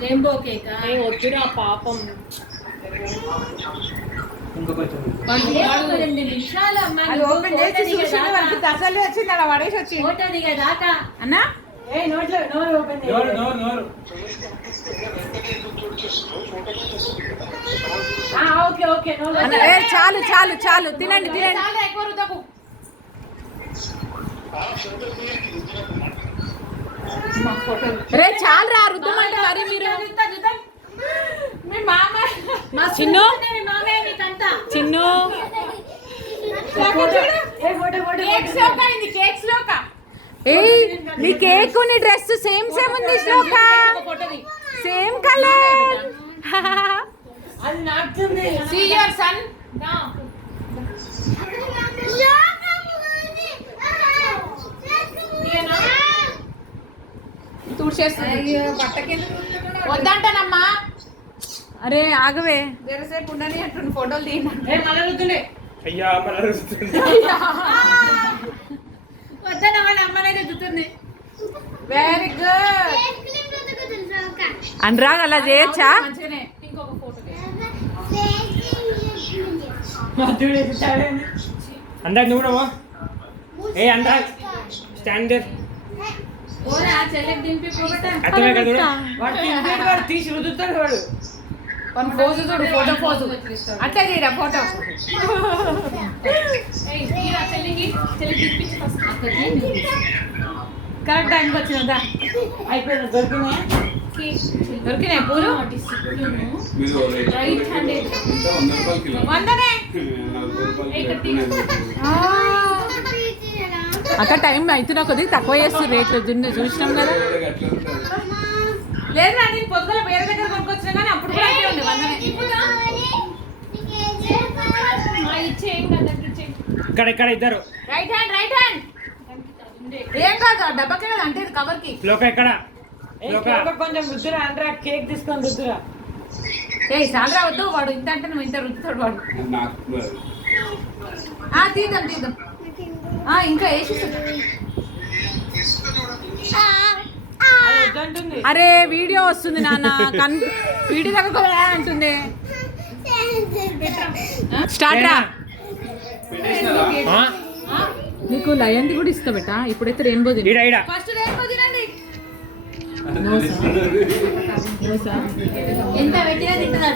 Rainbow cake వద్దురా పాపం. అసలు వచ్చింది అలా పడేసి వచ్చి అన్నా చాలు చాలు చాలు తినండి తినండి. రే చాలు రా రుద్దమంటే మరి మీరు. చిన్ను చిన్ను ఏయ్ నీ కేక్ నీ డ్రెస్ సేమ్ సేమ్ ఉంది Shloka, same colour. See your son. వద్దంటానమ్మా. అరే ఆగవే వేరేసేపు ఉండని అంటుండు. ఫోటోలు తీయండి. వద్దన్నవాడు అమ్మనే రుద్దుతుంది. Very good. అనురాగ్ అలా చేయొచ్చా? ఇంకొక ఫోటో అందరు నువ్వు కూడా ఏ అందరు స్టాండర్డ్ తీసి రుద్దుతాడు వాడు. ఫోజు చూడు ఫోటో పోజు అట్లా చేయరా ఫోటో. కరెక్ట్ టైంకి వచ్చిందా? అయిపోయింది. దొరికినాయి పూలు. అక్కడ టైం అవుతున్నా కొద్దిగా తక్కువ చేస్తుంది రేట్లు చూసినాం కదా. లేదురా నేను పొద్దున వేరే దగ్గర కొనుక్కొచ్చినా కానీ అప్పుడు కూడా అయితే ఉండే. ఇక్కడ ఇక్కడ ఇద్దరు రైట్ హ్యాండ్ రైట్ హ్యాండ్. ఏం కాదు డబ్బాకే కదా అంటే కవర్ కి. లోక ఇక్కడ కొంచెం రుద్దురా అంటే కేక్ తీసుకొని రుద్దురా. ఏ సాలరా వద్దు, వాడు ఇంత అంటే నువ్వు ఇంత రుద్దుతాడు వాడు. తీద్దాం తీద్దాం. ఇంకా వేసి అరే వీడియో వస్తుంది నాన్న. వీడియో దగ్గర అంటుంది. స్టార్ట్ రా. నీకు లయన్ది కూడా ఇస్తా బెట. ఇప్పుడైతే రెయిన్బో తినండి. ఫస్ట్ రెయిన్బో తినండి. ఎంత పెట్టినా తింటుంది.